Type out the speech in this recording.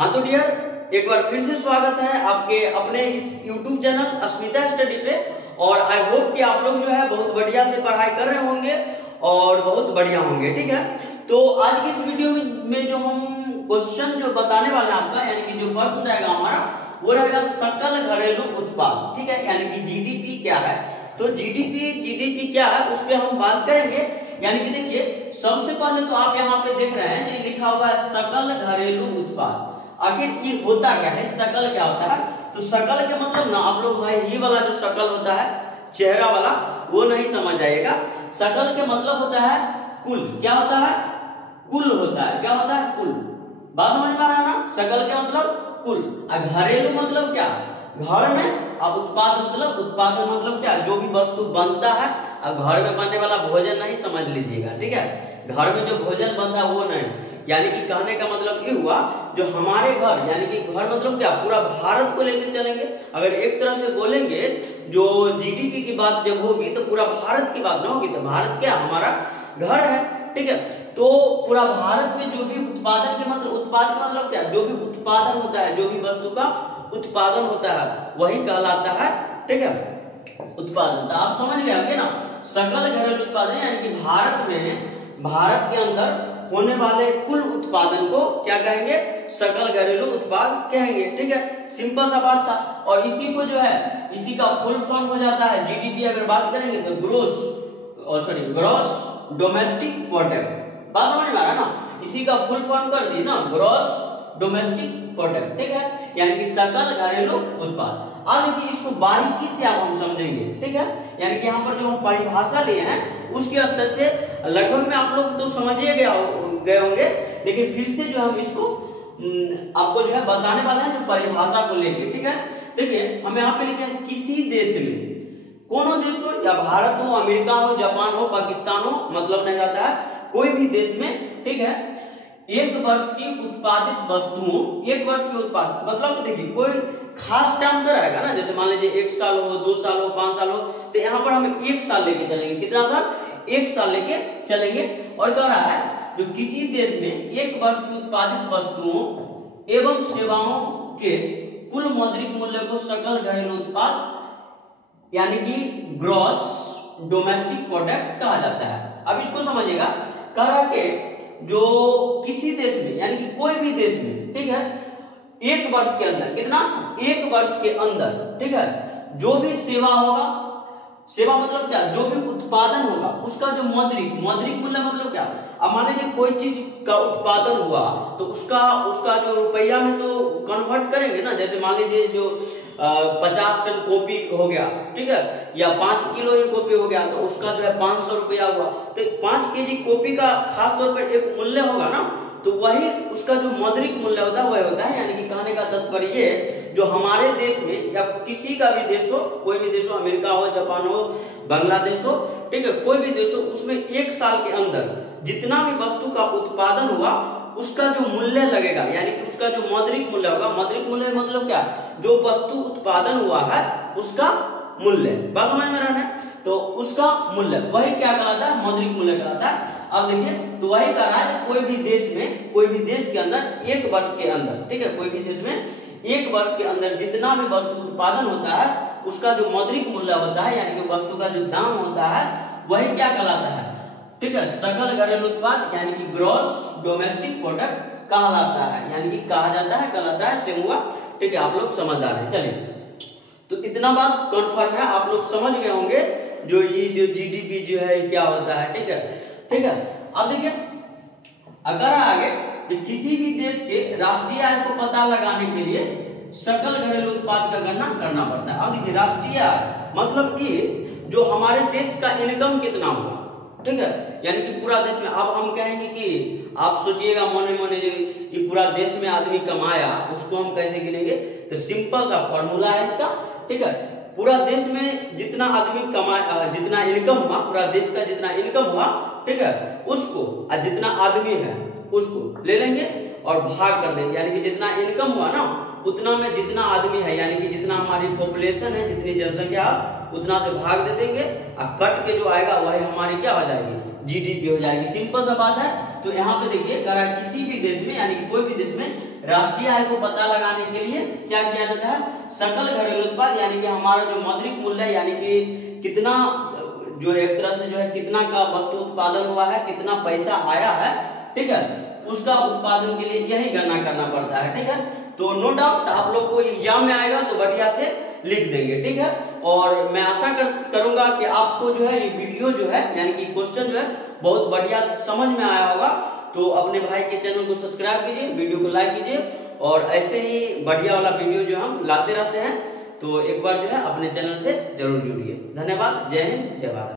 हाँ तो डियर, एक बार फिर से स्वागत है आपके अपने इस YouTube चैनल अस्मिता स्टडी पे। और आई होप कि आप लोग जो है बहुत बढ़िया से पढ़ाई कर रहे होंगे और बहुत बढ़िया होंगे। ठीक है, तो आज की इस वीडियो में जो हम क्वेश्चन जो बताने वाले हैं आपका, यानी कि जो प्रश्न रहेगा हमारा वो रहेगा सकल घरेलू उत्पाद। ठीक है, यानी कि जीडीपी क्या है। तो जीडीपी क्या है उस पर हम बात करेंगे। यानी कि देखिए, सबसे पहले तो आप यहाँ पे देख रहे हैं जो लिखा हुआ है सकल घरेलू उत्पाद। आखिर ये होता क्या है, सकल क्या होता है? तो सकल के मतलब ना आप लोग भाई ये वाला जो सकल होता है चेहरा वाला वो नहीं समझ आएगा। सकल के मतलब होता है कुल। क्या होता है? कुल होता है। क्या होता है? कुल। बात समझ में आ रहा है ना? सकल के मतलब कुल। और घरेलू मतलब क्या? घर में। और उत्पादन मतलब क्या? जो भी वस्तु बनता है। और घर में बनने वाला भोजन नहीं, समझ लीजिएगा। ठीक है, घर में जो भोजन बनता है वो नहीं। यानी कि कहने का मतलब ये हुआ जो हमारे घर, यानी कि घर मतलब क्या? पूरा भारत को लेकर चलेंगे। अगर एक तरह से बोलेंगे जो जीडीपी की बात जब होगी तो पूरा भारत की बात ना होगी। तो भारत क्या? हमारा घर है। ठीक है, तो पूरा भारत में जो भी उत्पादन के मतलब, उत्पाद का मतलब क्या? जो भी उत्पादन होता है, जो भी वस्तु का उत्पादन होता है वही कहलाता है। ठीक है, उत्पादन। तो आप समझ गए होंगे ना, सकल घरेलू उत्पादन यानी कि भारत के अंदर होने वाले कुल उत्पादन को क्या कहेंगे? सकल घरेलू उत्पाद कहेंगे। ठीक है, सिंपल सा बात था। और इसी को जो है, इसी का फुल फॉर्म हो जाता है जीडीपी। अगर बात करेंगे तो ग्रॉस डोमेस्टिक प्रोडक्ट। बात समझ में आ रहा है ना? इसी का फुल फॉर्म कर दी ना, ग्रॉस डोमेस्टिक प्रोडक्ट। ठीक है, यानी कि सकल घरेलू उत्पाद। अब देखिए, इसको बारीकी से आप हम समझेंगे। ठीक है, यानी कि यहाँ पर जो हम परिभाषा लिए हैं उसके स्तर से लगभग में आप लोग तो समझ ही गए होंगे, लेकिन फिर से जो हम इसको आपको जो है बताने वाले हैं जो परिभाषा को लेके। ठीक है, देखिए हम यहाँ पे लिखे हैं किसी देश में, कोनो देश हो, या भारत हो, अमेरिका हो, जापान हो, पाकिस्तान हो, मतलब नहीं रहता है, कोई भी देश में। ठीक है, एक वर्ष की उत्पादित वस्तुओं, एक वर्ष के उत्पाद मतलब देखिए कोई खास टाइम तो रहेगा ना। जैसे मान लीजिए 1 साल हो, 2 साल हो, 5 साल हो, तो यहाँ पर हम 1 साल लेके चलेंगे। कितना साल? 1 साल लेके चलेंगे। और कह रहा है जो किसी देश में एक वर्ष की उत्पादित वस्तुओं एवं सेवाओं के कुल मौद्रिक मूल्य को सकल घरेलू उत्पाद यानी कि ग्रॉस डोमेस्टिक प्रोडक्ट कहा जाता है। अब इसको समझिएगा, कह रहा है कि जो किसी देश में, यानी कि कोई भी देश में, ठीक है, एक वर्ष के अंदर, कितना? 1 वर्ष के अंदर, ठीक है, जो भी सेवा होगा, सेवा मतलब क्या? जो भी उत्पादन होगा उसका जो मौद्रिक मूल्य मतलब क्या? अब मान लीजिए कोई चीज का उत्पादन हुआ तो उसका जो रुपया में तो कन्वर्ट करेंगे ना। जैसे मान लीजिए जो 50 टन कॉपी हो गया, ठीक है, या 5 किलो ही कॉपी हो गया, तो उसका जो है 500 रुपया हुआ। तो 5 केजी कॉपी का खास तौर पर एक मूल्य होगा ना, तो वही उसका जो मौद्रिक मूल्य होता है वही होता है। यानी कि कहने का तात्पर्य ये, जो हमारे देश में या किसी का भी देश हो, कोई भी देश हो, अमेरिका हो, जापान हो, बांग्लादेश हो, ठीक है, कोई भी देश हो, उसमें 1 साल के अंदर जितना भी वस्तु का उत्पादन हुआ उसका जो मूल्य लगेगा, यानी कि उसका जो मौद्रिक मूल्य होगा, मौद्रिक मूल्य मतलब क्या? जो वस्तु उत्पादन हुआ है उसका मूल्य। बात समझ में रहा है? तो उसका मूल्य वही क्या कहलाता है? मौद्रिक मूल्य कहलाता है। अब देखिए, तो वही कह रहा है कोई भी देश में, कोई भी देश के अंदर 1 वर्ष के अंदर, ठीक है, कोई भी देश में 1 वर्ष के अंदर जितना भी वस्तु उत्पादन होता है उसका जो मौद्रिक मूल्य होता है, यानी कि वस्तु का जो दाम होता है, वही क्या कहलाता है? ठीक है, सकल घरेलू उत्पाद यानी कि ग्रॉस डोमेस्टिक प्रोडक्ट कहलाता है, यानी कि कहा जाता है, कहलाता है, सेम हुआ। ठीक है, आप लोग समझदार हैं। चलिए, तो इतना बात कंफर्म है, आप लोग समझ गए होंगे जो ये जो जीडीपी जो है क्या होता है। ठीक है, ठीक है। अब देखिए, अगर आगे तो किसी भी देश के राष्ट्रीय आय को पता लगाने के लिए सकल घरेलू उत्पाद का गणना करना पड़ता है। अब देखिए, राष्ट्रीय आय मतलब ये जो हमारे देश का इनकम कितना हुआ, ठीक है, यानी कि पूरा देश में। अब हम कहेंगे कि आप सोचिएगा मोने ये पूरा देश में आदमी कमाया, उसको हम कैसे गिनेंगे? तो सिंपल सा फॉर्मूला है इसका। ठीक है, पूरा देश में जितना आदमी कमाया, जितना इनकम हुआ, पूरा देश का जितना इनकम हुआ, ठीक है, उसको और जितना आदमी है उसको ले लेंगे और भाग कर देंगे। यानी कि जितना इनकम हुआ ना उतना में जितना आदमी है, यानी कि जितना हमारी पॉपुलेशन है, जितनी जनसंख्या, उतना से भाग दे देंगे और कट के जो आएगा वही हमारी क्या हो जाएगी? जीडीपी हो जाएगी। सिंपल सा बात है। तो यहाँ पे देखिए कह रहा है किसी भी देश में यानी कि कोई भी देश में राष्ट्रीय आय को पता लगाने के लिए क्या किया जाता है, सकल घरेलू उत्पाद यानी कि हमारा जो मौद्रिक मूल्य है यानी कि कितना जो एक तरह से जो है कितना का वस्तु उत्पादन हुआ है, कितना पैसा आया है, ठीक है, उसका उत्पादन के लिए यही गणना करना पड़ता है। ठीक है, तो नो डाउट आप लोग को एग्जाम में आएगा तो बढ़िया से लिख देंगे। ठीक है, और मैं आशा करूंगा कि आपको जो है ये वीडियो जो है यानी कि क्वेश्चन जो है बहुत बढ़िया से समझ में आया होगा। तो अपने भाई के चैनल को सब्सक्राइब कीजिए, वीडियो को लाइक कीजिए और ऐसे ही बढ़िया वाला वीडियो जो हम लाते रहते हैं। तो एक बार जो है अपने चैनल से जरूर जुड़िए। धन्यवाद। जय हिंद, जय भारत।